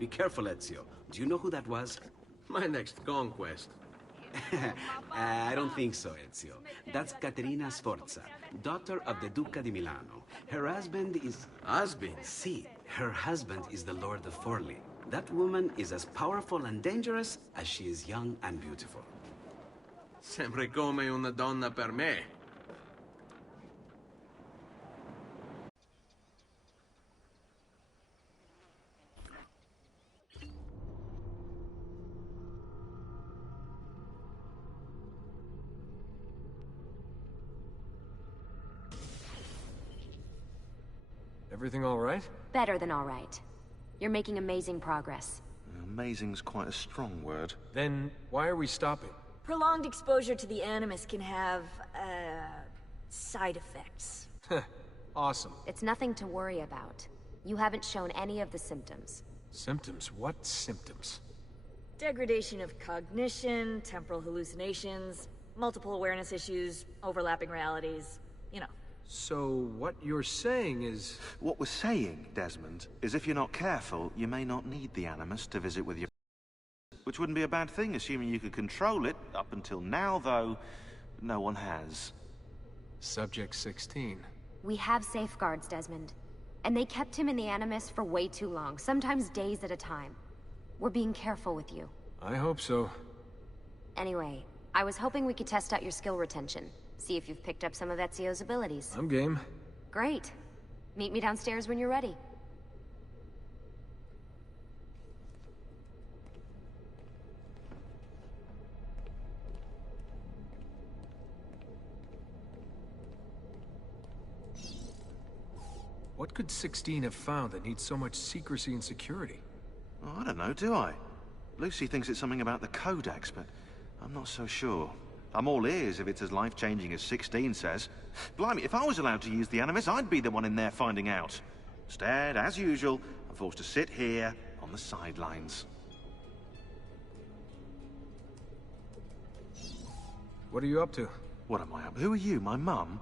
Be careful, Ezio. Do you know who that was? My next conquest. I don't think so, Ezio. That's Caterina Sforza, daughter of the Duca di Milano. Her husband is... Husband? See, her husband is the Lord of Forli. That woman is as powerful and dangerous as she is young and beautiful. Sempre come una donna per me. Everything all right? Better than all right. You're making amazing progress. Amazing's quite a strong word. Then why are we stopping? Prolonged exposure to the Animus can have, side effects. Awesome. It's nothing to worry about. You haven't shown any of the symptoms. Symptoms? What symptoms? Degradation of cognition, temporal hallucinations, multiple awareness issues, overlapping realities, you know. So what you're saying is... What we're saying, Desmond, is if you're not careful, you may not need the Animus to visit with your... Which wouldn't be a bad thing, assuming you could control it. Up until now, though, no one has. Subject 16. We have safeguards, Desmond. And they kept him in the Animus for way too long, sometimes days at a time. We're being careful with you. I hope so. Anyway, I was hoping we could test out your skill retention. See if you've picked up some of Ezio's abilities. I'm game. Great. Meet me downstairs when you're ready. What could 16 have found that needs so much secrecy and security? Oh, I don't know, do I? Lucy thinks it's something about the Codex, but I'm not so sure. I'm all ears if it's as life-changing as 16 says. Blimey, if I was allowed to use the Animus, I'd be the one in there finding out. Instead, as usual, I'm forced to sit here on the sidelines. What are you up to? What am I up? Who are you, my mum?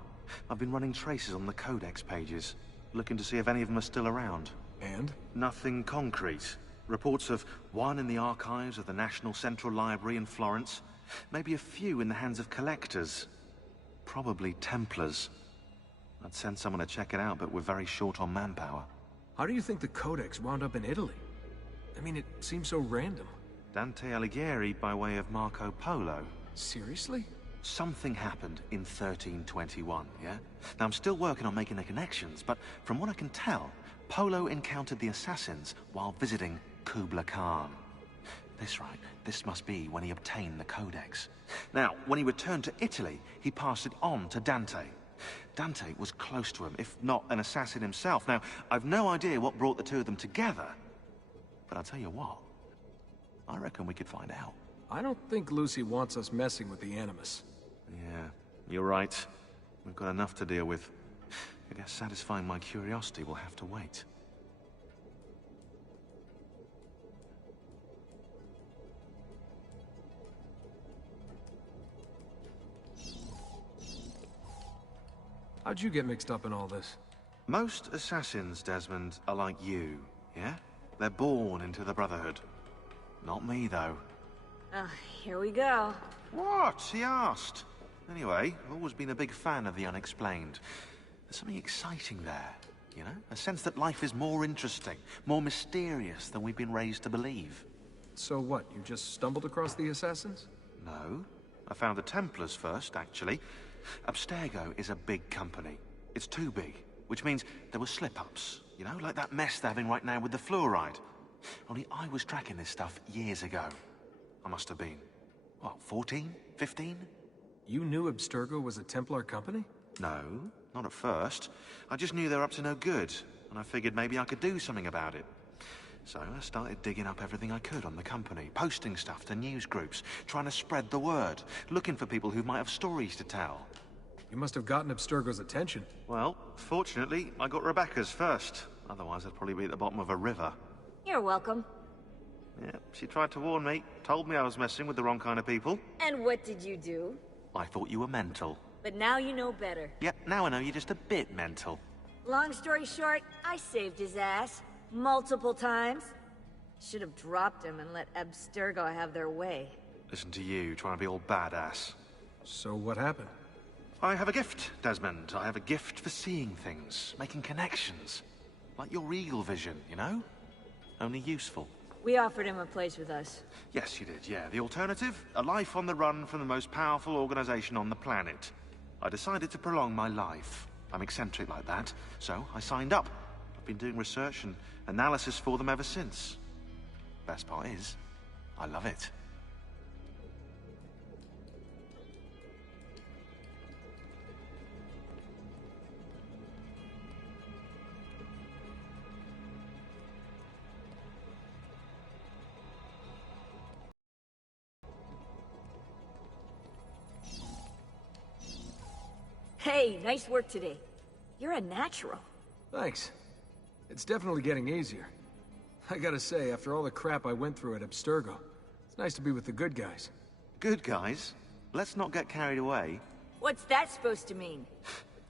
I've been running traces on the Codex pages, looking to see if any of them are still around. And? Nothing concrete. Reports of one in the archives of the National Central Library in Florence. Maybe a few in the hands of collectors. Probably Templars. I'd send someone to check it out, but we're very short on manpower. How do you think the Codex wound up in Italy? I mean, it seems so random. Dante Alighieri by way of Marco Polo. Seriously? Something happened in 1321, yeah? Now, I'm still working on making the connections, but from what I can tell, Polo encountered the assassins while visiting Kubla Khan. That's right, this must be when he obtained the Codex. Now, when he returned to Italy, he passed it on to Dante. Dante was close to him, if not an assassin himself. Now, I've no idea what brought the two of them together, but I'll tell you what, I reckon we could find out. I don't think Lucy wants us messing with the Animus. Yeah, you're right. We've got enough to deal with. I guess satisfying my curiosity will have to wait. How'd you get mixed up in all this? Most assassins, Desmond, are like you, yeah? They're born into the Brotherhood. Not me, though. Here we go. What? He asked. Anyway, I've always been a big fan of the unexplained. There's something exciting there, you know? A sense that life is more interesting, more mysterious than we've been raised to believe. So what, you just stumbled across the assassins? No. I found the Templars first, actually. Abstergo is a big company. It's too big, which means there were slip-ups, you know, like that mess they're having right now with the fluoride. Only I was tracking this stuff years ago. I must have been, what, 14? 15? You knew Abstergo was a Templar company? No, not at first. I just knew they were up to no good, and I figured maybe I could do something about it. So I started digging up everything I could on the company, posting stuff to news groups, trying to spread the word, looking for people who might have stories to tell. You must have gotten Abstergo's attention. Well, fortunately, I got Rebecca's first. Otherwise, I'd probably be at the bottom of a river. You're welcome. Yeah, she tried to warn me, told me I was messing with the wrong kind of people. And what did you do? I thought you were mental. But now you know better. Yep, now I know you're just a bit mental. Long story short, I saved his ass. Multiple times. Should have dropped him and let Abstergo have their way. Listen to you, trying to be all badass. So what happened? I have a gift, Desmond. I have a gift for seeing things, making connections. Like your eagle vision, you know? Only useful. We offered him a place with us. Yes, you did, yeah. The alternative? A life on the run from the most powerful organization on the planet. I decided to prolong my life. I'm eccentric like that, so I signed up. I've been doing research and analysis for them ever since. Best part is, I love it. Hey, nice work today. You're a natural. Thanks. It's definitely getting easier. I gotta say, after all the crap I went through at Abstergo, it's nice to be with the good guys. Good guys? Let's not get carried away. What's that supposed to mean?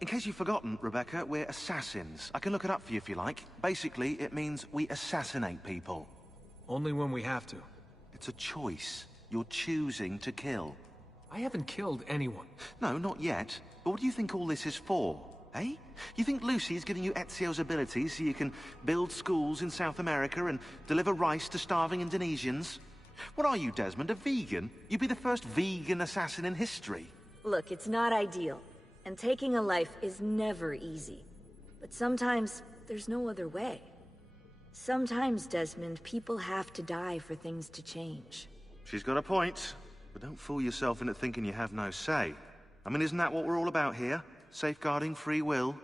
In case you've forgotten, Rebecca, we're assassins. I can look it up for you if you like. Basically, it means we assassinate people. Only when we have to. It's a choice. You're choosing to kill. I haven't killed anyone. No, not yet. But what do you think all this is for, eh? You think Lucy's giving you Ezio's abilities so you can build schools in South America and deliver rice to starving Indonesians? What are you, Desmond, a vegan? You'd be the first vegan assassin in history. Look, it's not ideal. And taking a life is never easy. But sometimes, there's no other way. Sometimes, Desmond, people have to die for things to change. She's got a point. But don't fool yourself into thinking you have no say. I mean, isn't that what we're all about here? Safeguarding free will?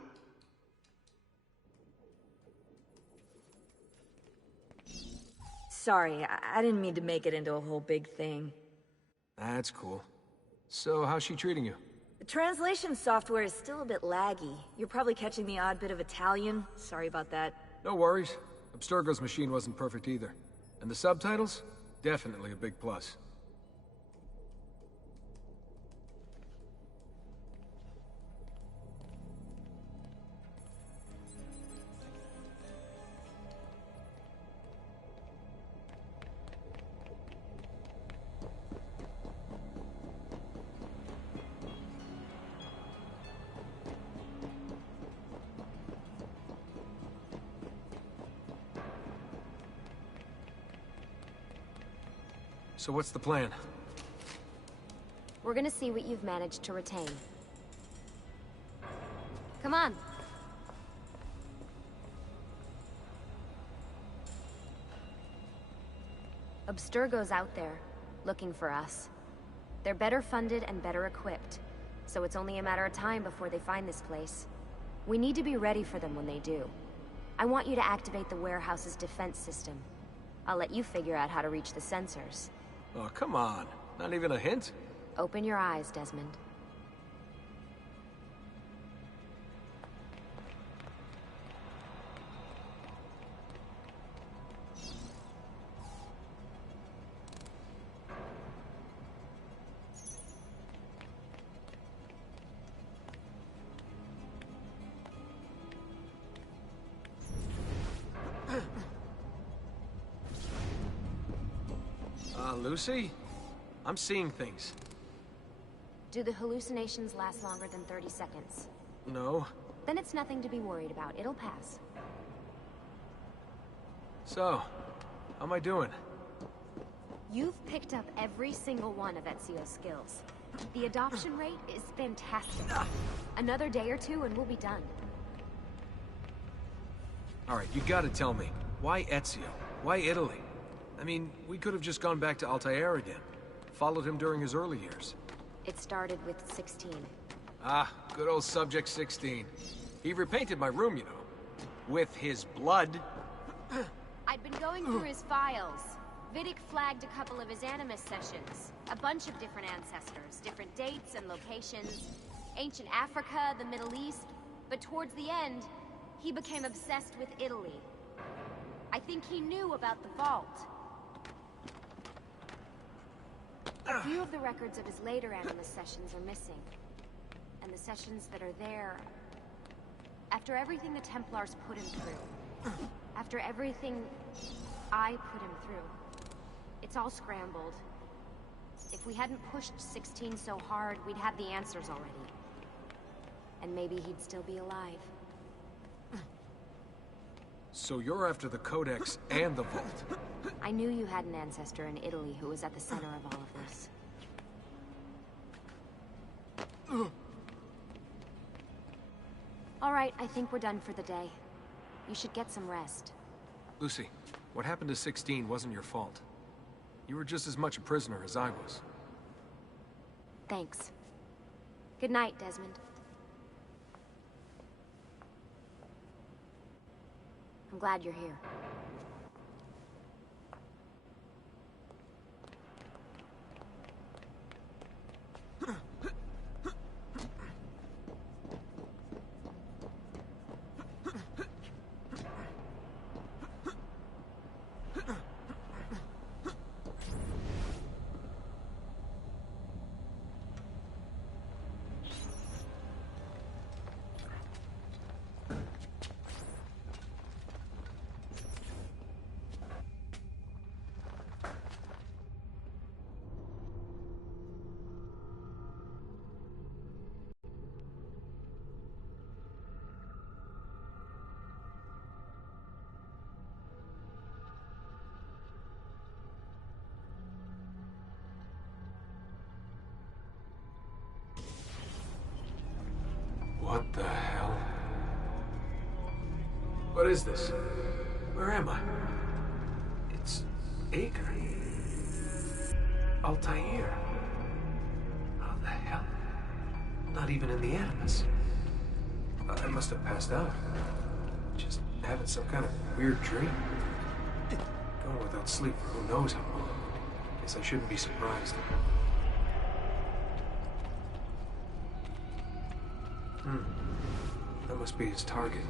Sorry, I didn't mean to make it into a whole big thing. That's cool. So, how's she treating you? The translation software is still a bit laggy. You're probably catching the odd bit of Italian. Sorry about that. No worries. Abstergo's machine wasn't perfect either. And the subtitles? Definitely a big plus. So what's the plan? We're gonna see what you've managed to retain. Come on. Abstergo's out there, looking for us. They're better funded and better equipped, so it's only a matter of time before they find this place. We need to be ready for them when they do. I want you to activate the warehouse's defense system. I'll let you figure out how to reach the sensors. Oh, come on. Not even a hint? Open your eyes, Desmond. Lucy? I'm seeing things. Do the hallucinations last longer than 30 seconds? No. Then it's nothing to be worried about. It'll pass. So, how am I doing? You've picked up every single one of Ezio's skills. The adoption rate is fantastic. Another day or two and we'll be done. Alright, you gotta tell me. Why Ezio? Why Italy? I mean, we could have just gone back to Altair again. Followed him during his early years. It started with 16. Ah, good old Subject 16. He repainted my room, you know. With his blood. I'd been going through his files. Vidic flagged a couple of his Animus sessions. A bunch of different ancestors, different dates and locations. Ancient Africa, the Middle East. But towards the end, he became obsessed with Italy. I think he knew about the vault. A few of the records of his later Animus sessions are missing. And the sessions that are there... After everything the Templars put him through... After everything... I put him through. It's all scrambled. If we hadn't pushed 16 so hard, we'd have the answers already. And maybe he'd still be alive. So you're after the Codex and the Vault? I knew you had an ancestor in Italy who was at the center of all of this. All right, I think we're done for the day. You should get some rest. Lucy, what happened to 16 wasn't your fault. You were just as much a prisoner as I was. Thanks. Good night, Desmond. I'm glad you're here. What the hell? What is this? Where am I? It's Acre. Altair. How the hell? Not even in the Animus. I must have passed out. Just having some kind of weird dream. Going without sleep for who knows how long. Guess I shouldn't be surprised. That must be his target.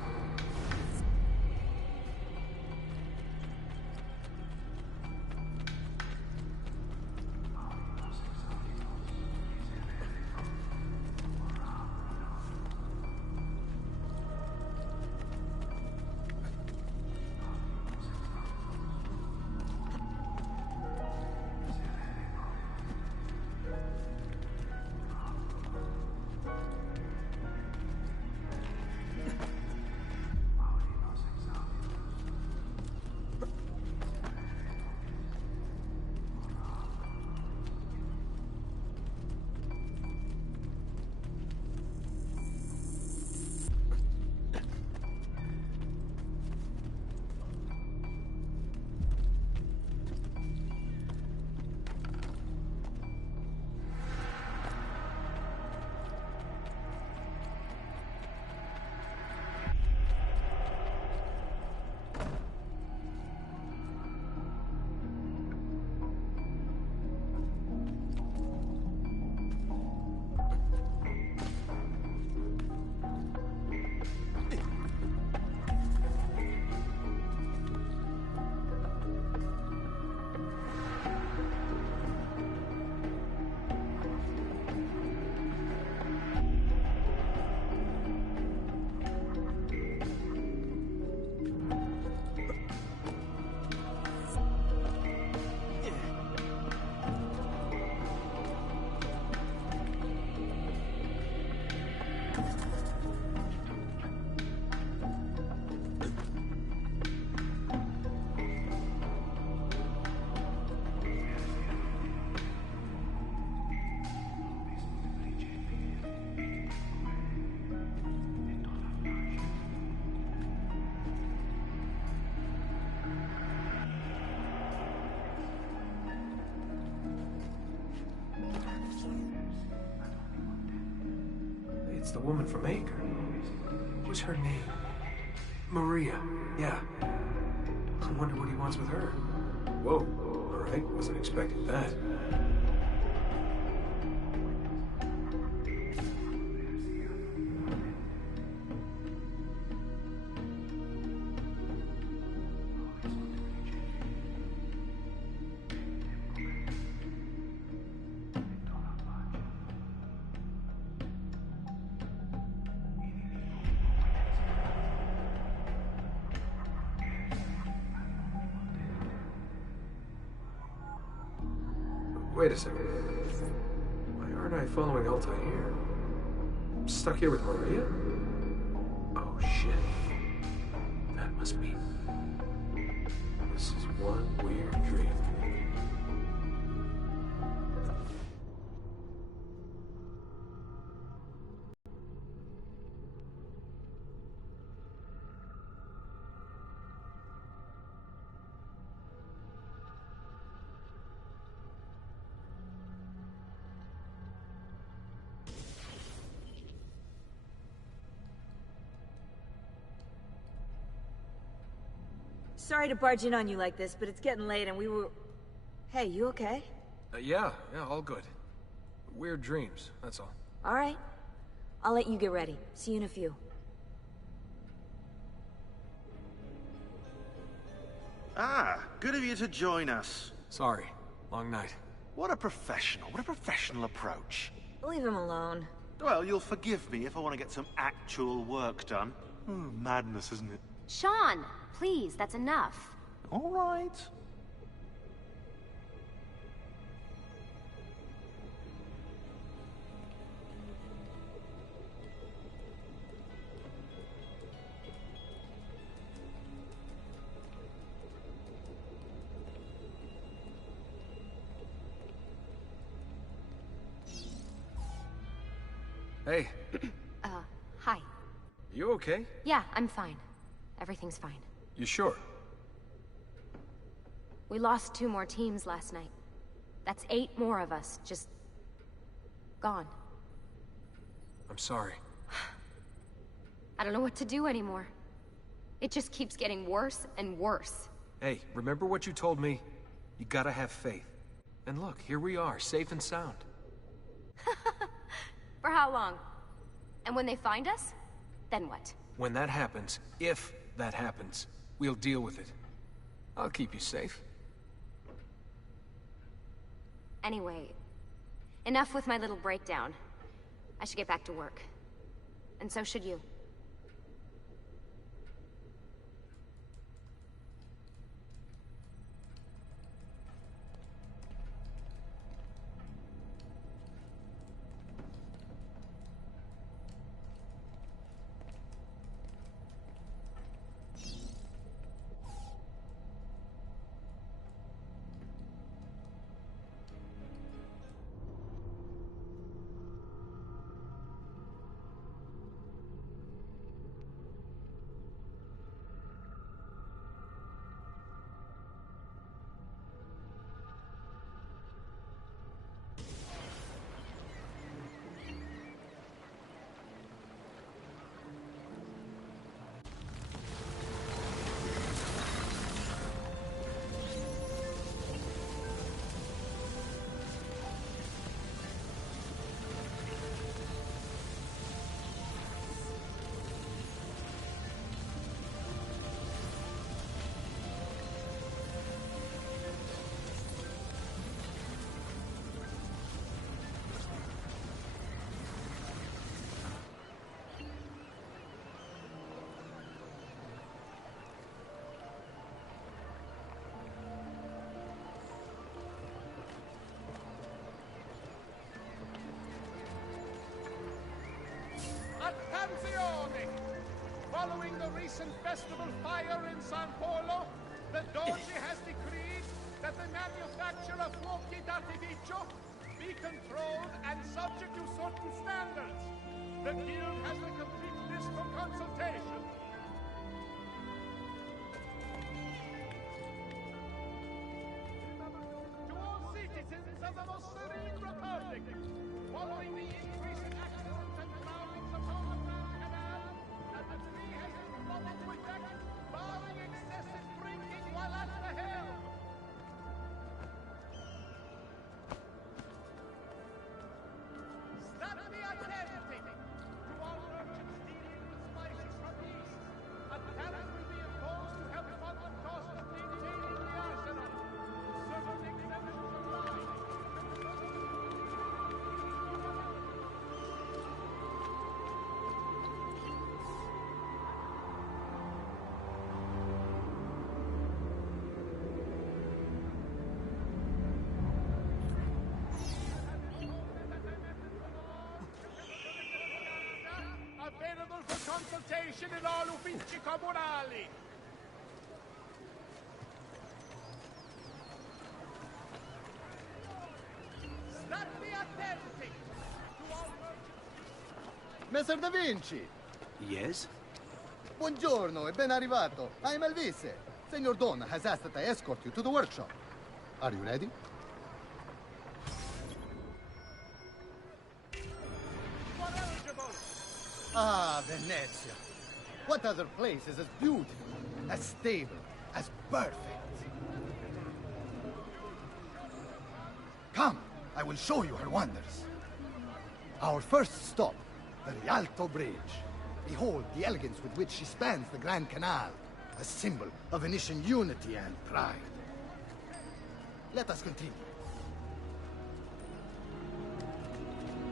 It's the woman from Acre. What's her name? Maria. Yeah. I wonder what he wants with her. Whoa. All right. Wasn't expecting that. Wait a second. Why aren't I following Altair? I'm stuck here with Maria? Oh, shit. That must be... This is one weird dream. Sorry to barge in on you like this, but it's getting late and we were... Hey, you okay? Yeah, all good. Weird dreams, that's all. Alright. I'll let you get ready. See you in a few. Ah, good of you to join us. Sorry, long night. What a professional approach. Leave him alone. Well, you'll forgive me if I want to get some actual work done. Madness, isn't it? Sean, please, that's enough. All right. Hey, Hi. you okay? Yeah, I'm fine. Everything's fine. You sure? We lost 2 more teams last night. That's 8 more of us, just... gone. I'm sorry. I don't know what to do anymore. It just keeps getting worse and worse. Hey, remember what you told me? You gotta have faith. And look, here we are, safe and sound. For how long? And when they find us, then what? When that happens, if that happens, we'll deal with it. I'll keep you safe. Anyway, enough with my little breakdown. I should get back to work. And so should you. Attenzione! Following the recent festival fire in San Polo, the Doge has decreed that the manufacture of fuochi d'artificio be controlled and subject to certain standards. The guild has a complete list for consultation. To all citizens of the most serene republic, following the increase in accidents and drownings upon the Grand Canal, that the tree has been brought into effect, barring excessive drinking while at the helm. State attenti to all merchants dealing with spices from the east. A tariff will be imposed to help fund the cost of maintaining the arsenal. Certain exemptions apply. documentation in all uffici comunali. State attenti to all merchants. Messer Da Vinci! Yes? Buongiorno e ben arrivato. I'm Elvise. Senor Don has asked that I escort you to the workshop. Are you ready? For eligible. Ah, Venezia. What other place is as beautiful, as stable, as perfect? Come, I will show you her wonders. Our first stop, the Rialto Bridge. Behold the elegance with which she spans the Grand Canal, a symbol of Venetian unity and pride. Let us continue.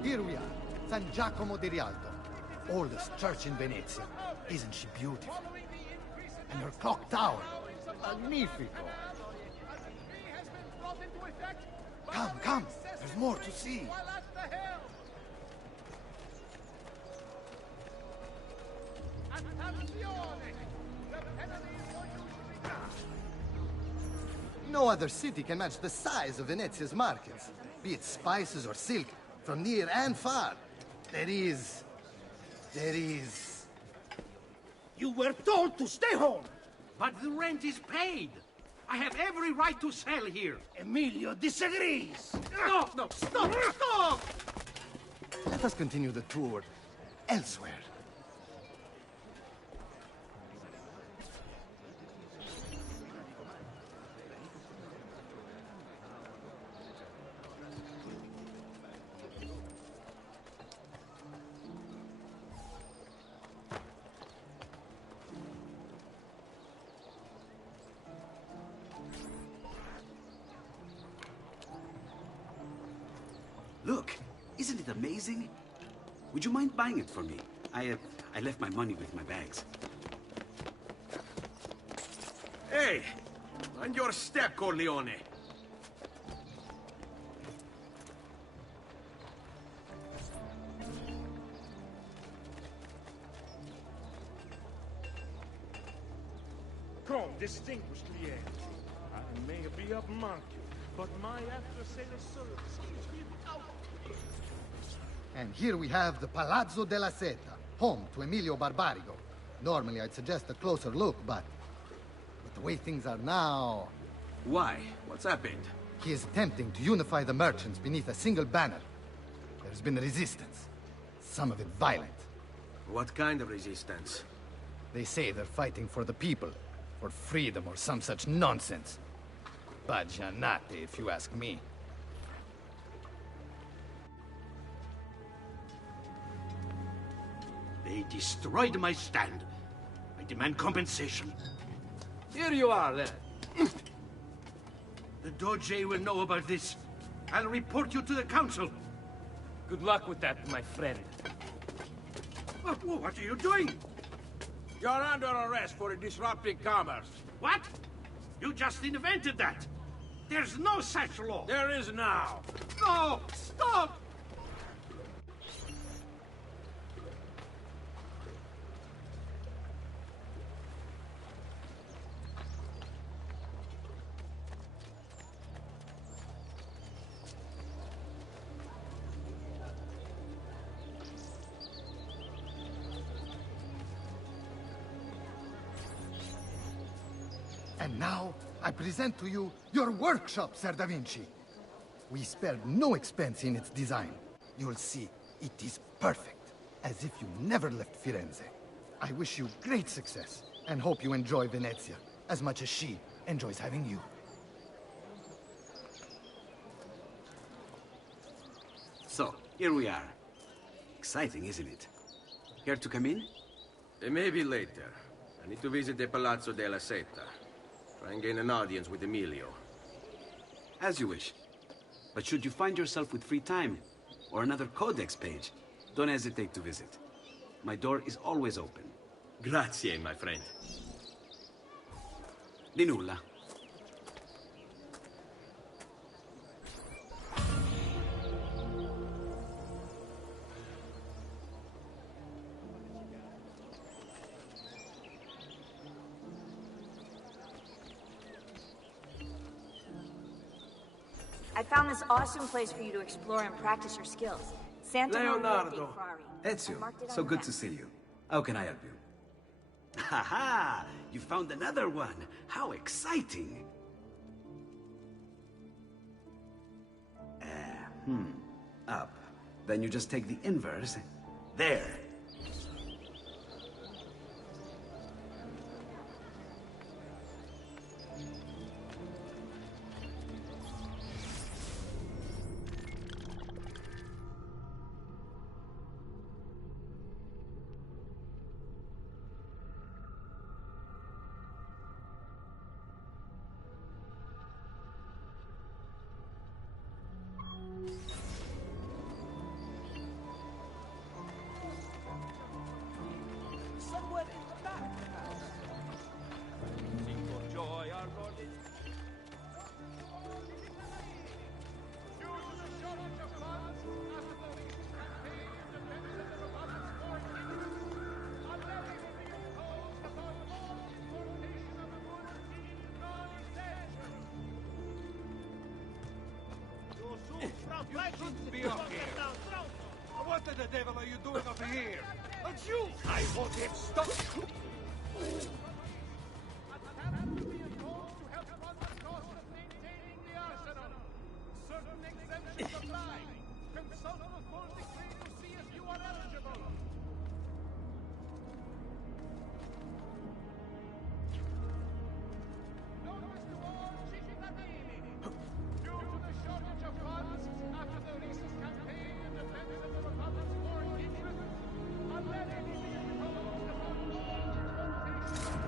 Here we are, San Giacomo di Rialto, oldest church in Venezia. Isn't she beautiful? Following the increase in And her clock tower, magnifico. a decree has been brought into effect by Come, the come, excessive there's more to rain see. while at the helm. Attenzione! The penalties for usually No other city can match the size of Venezia's markets, be it spices or silk, from near and far. There is... You were told to stay home. But the rent is paid. I have every right to sell here. Emilio disagrees. No, stop! Let us continue the tour elsewhere. Look, isn't it amazing? Would you mind buying it for me? I left my money with my bags. Hey! On your step, Corleone! Come, distinguished clients. I may be upmarket, but my after-sales service keeps me out. And here we have the Palazzo della Seta, home to Emilio Barbarigo. Normally I'd suggest a closer look, but with the way things are now, Why? What's happened? he is attempting to unify the merchants beneath a single banner. There's been resistance, some of it violent. What kind of resistance? They say they're fighting for the people, for freedom or some such nonsense. Baggianate, if you ask me. They destroyed my stand. I demand compensation. Here you are, then. The Doge will know about this. I'll report you to the council. Good luck with that, my friend. What are you doing? You're under arrest for disrupting commerce. What? You just invented that. There's no such law. There is now. No! Stop! And now, I present to you your workshop, Sir Da Vinci. We spared no expense in its design. You'll see, it is perfect, as if you never left Firenze. I wish you great success, and hope you enjoy Venezia, as much as she enjoys having you. So, here we are. Exciting, isn't it? Care to come in? Maybe later. I need to visit the Palazzo della Seta. Try and gain an audience with Emilio. As you wish. But should you find yourself with free time, or another codex page, don't hesitate to visit. My door is always open. Grazie, my friend. Di nulla. I found this awesome place for you to explore and practice your skills. Santa Leonardo. Ezio, so good to see you. How can I help you? Haha! You found another one! How exciting! Up. Then you just take the inverse. There! Somewhere in the back. Sing for joy, our Lord is... You shouldn't be up here. What the devil are you doing up here? It's you! I want him stopped! Certain exemptions apply. Consult the full decree to see if you are eligible. Notice to all cittadini. Due to the shortage of funds after the recent campaign in defense of the Republic's foreign interests, a levy is being imposed upon all importations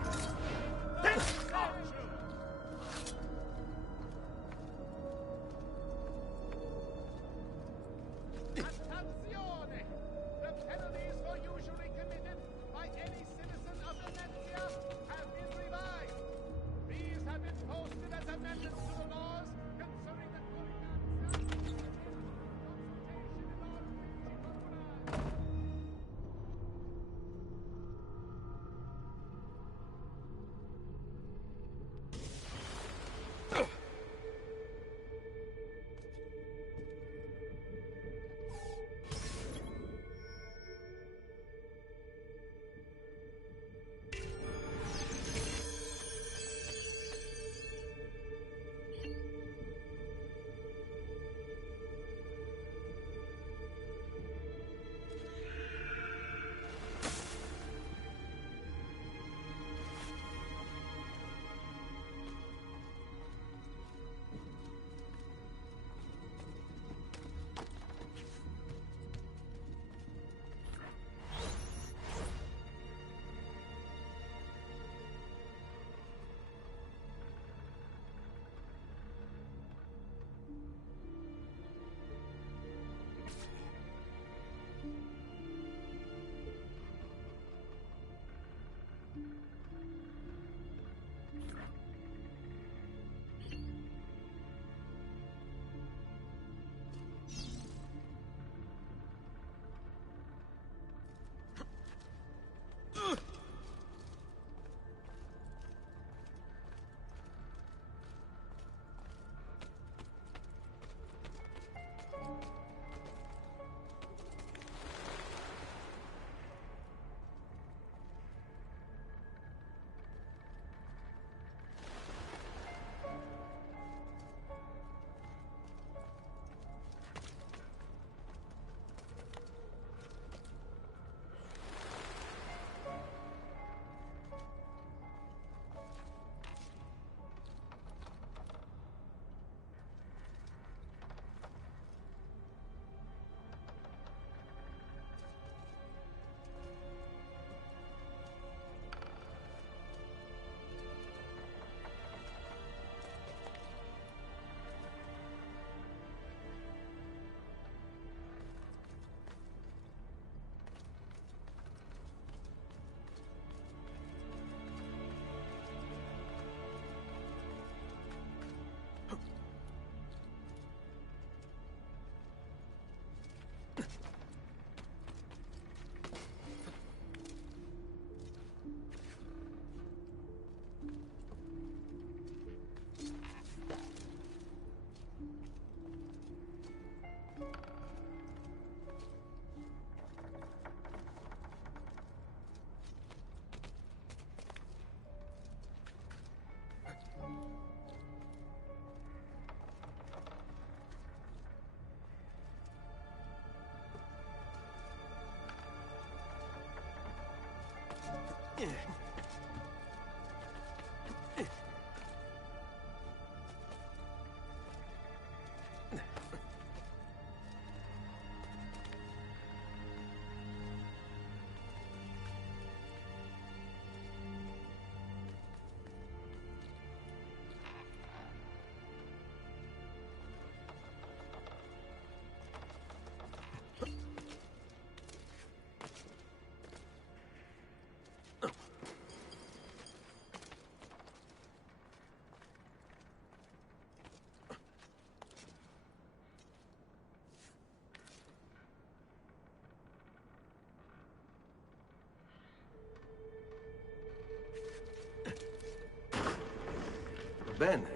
bene.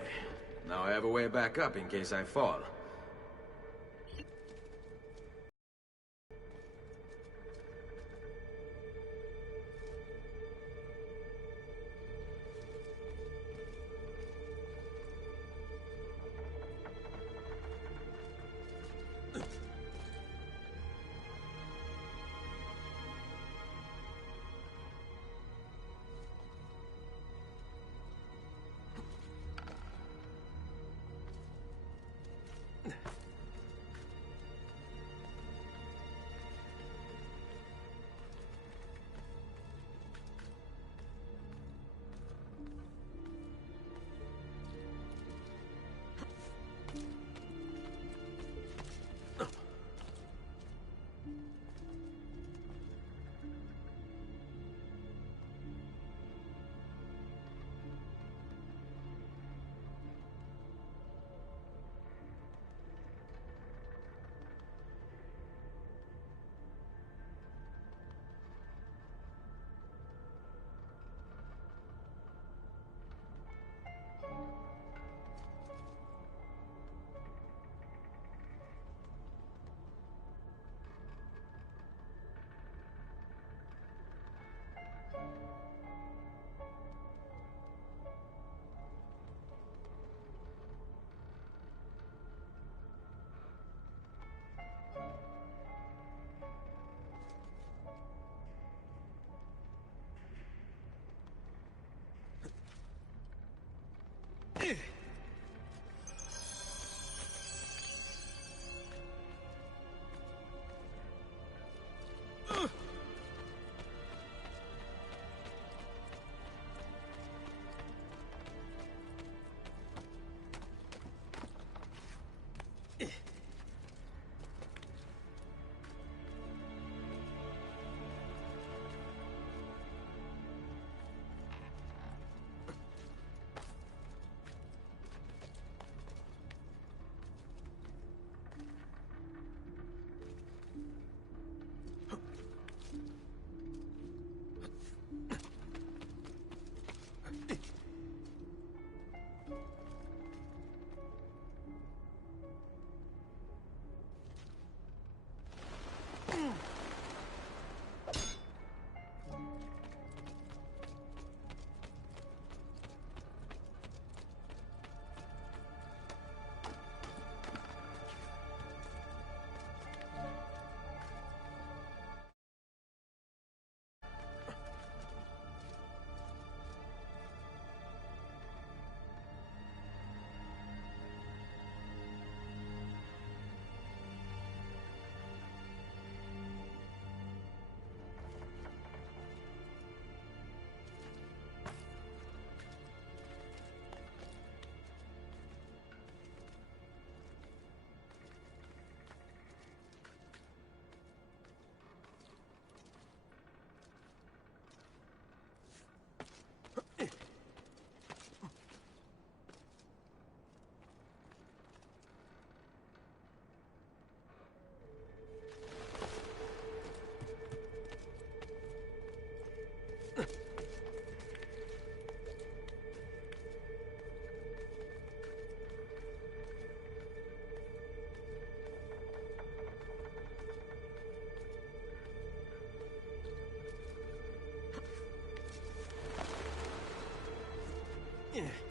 Now I have a way back up in case I fall. Yeah.